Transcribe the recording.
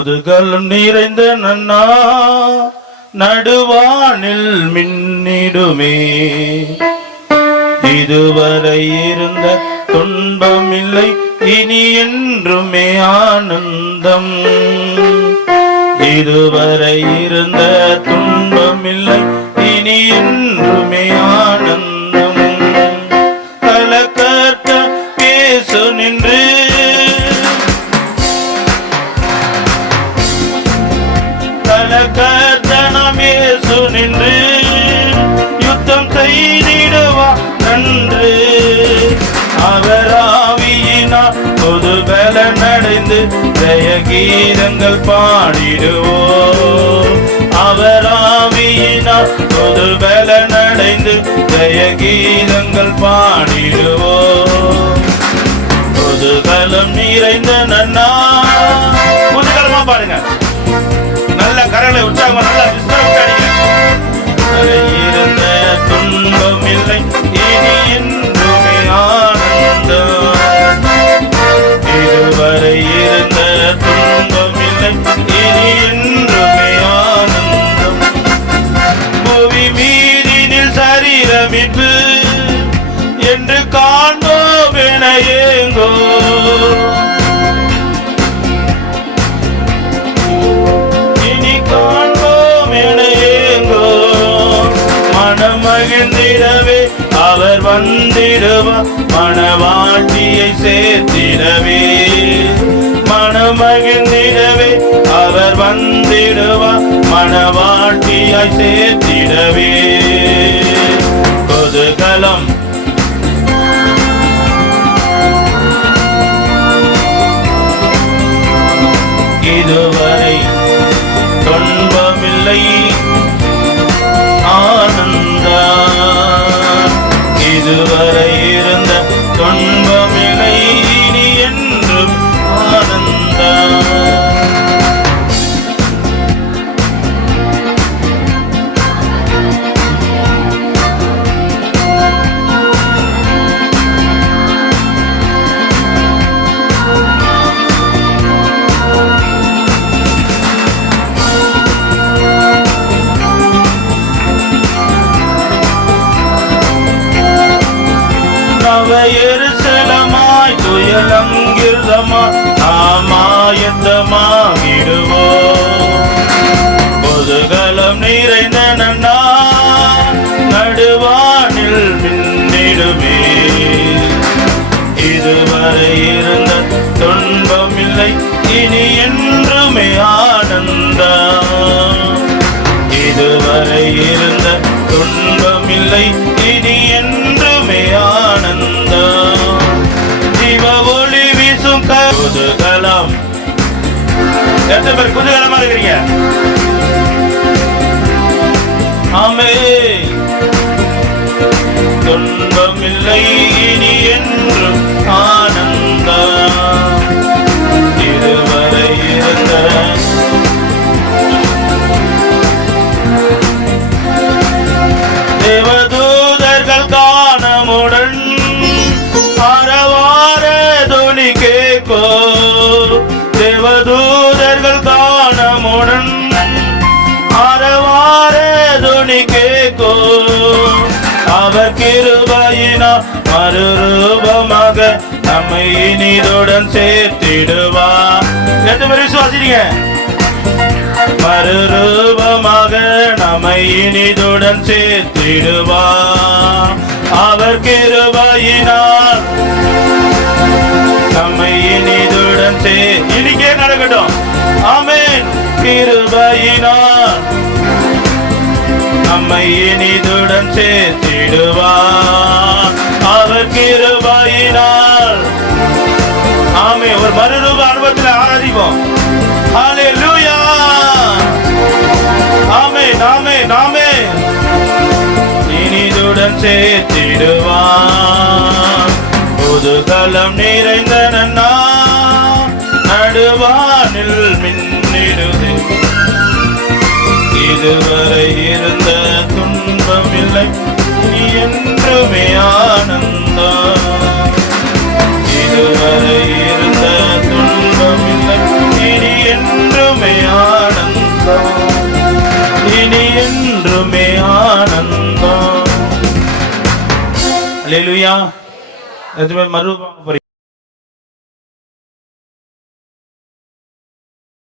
புதுகலம் நிறைந்த நன்னா நடுவானில் மின்னிடுமே. இதுவரை இருந்த துன்பமில்லை, இனி என்றுமே ஆனந்தம். இதுவரை இருந்த துன்பமில்லை, இனி என்றுமே ஆனந்தம். கலக்கற்க பேசு நின்று கர்த்தனமேசு நின்று யுத்தம் செய்திடுவா நன்று. அவர் ஆவியினால் பொது பலன் அடைந்து ஜெய கீதங்கள் பாடிடுவோம். அவர் ஆவியினால் பொது பலன் அடைந்து ஜெய கீதங்கள் பாடிடுவோம். புதுகலம் நிறைந்த நன்னா. புதுகலமா பாருங்க, நல்ல கரங்களை உற்சாகமா நல்ல இருந்த துன்பம் இல்லை, இனி என்றுமே ஆனந்தம். இதுவரை இருந்த துன்பம் இல்லை, இனி என்றுமே ஆனந்தம். புவி மீதினில் சரீரமிப்பு என்று காண்போம் என ஏங்கோ. மகிழ்ந்திடவே அவர் வந்திடுவார், மணவாட்டியை சேர்த்திடவே. மனமகிழ்ந்திடவே அவர் வந்திடுவார், மணவாட்டியை சேர்த்திடவே. புதுகலம் இதுவரை துன்பமில்லை, ஆனந்தம். இதுவரை இருந்த துன்பமில்லை, இனி என்றும் ஆனந்தம். எருசலமாய் துயலங்கிருதமா ஆமாயத்தமாகிடுவோம். புதுகலம் நிறைந்த நன்னா நடுவானில் மின்னிடுமே. இதுவரை இருந்த துன்பமில்லை, இனி என்றுமே ஆனந்தம். இதுவரை இருந்த துன்பமில்லை, இனி என்றுமே ஆனந்தம். ஜீவ ஒளி வீசும் புதுகலம். எத்தனை பேர் புதுகலமா இருக்கிறீங்க? ஆமே. துன்பமில்லை, இனி என்றும் ஆனந்தம். இதுவரை இருந்த தேவதூதர்கள் காணமுடன் அரவார துணி கேட்கோ. தேவதூதர்கள் காணமுடன் அரவார துணி கேட்கோ. அவர் கிருபையினால் மறுரூபமாக நம்மை இனிதுடன் சேர்த்திடுவார். எத்தனை பேர் விசுவாசிங்க? மறுரூபமாக நம்மை இனிதுடன் சேர்த்திடுவார். அவர் கிருபையினால் நம்மை இனிதுடன் இனிக்கே நடக்கட்டும். ஆமென். கிருபையினால் நம்மை இனிதுடன் சேர்த்திடுவார். அவர் கிருபையினால். ஆமென். ஒரு மறுரூப அனுபவத்தில் ஆராதிப்போம். ஹல்லேலூயா. ஆமென், ஆமென், ஆமென். இனிதுடன் சேர்த்திடுவான். புதுகலம் நிறைந்த நன்னா நடுவானில் மின்னிடுதே. இதுவரை இருந்த துன்பமில்லை, இனி என்றுமே ஆனந்தம். இதுவரை இருந்த துன்பமில்லை, இனி என்றும் அல்லேலூயா. எத்தனை பேர் மறுரூபம்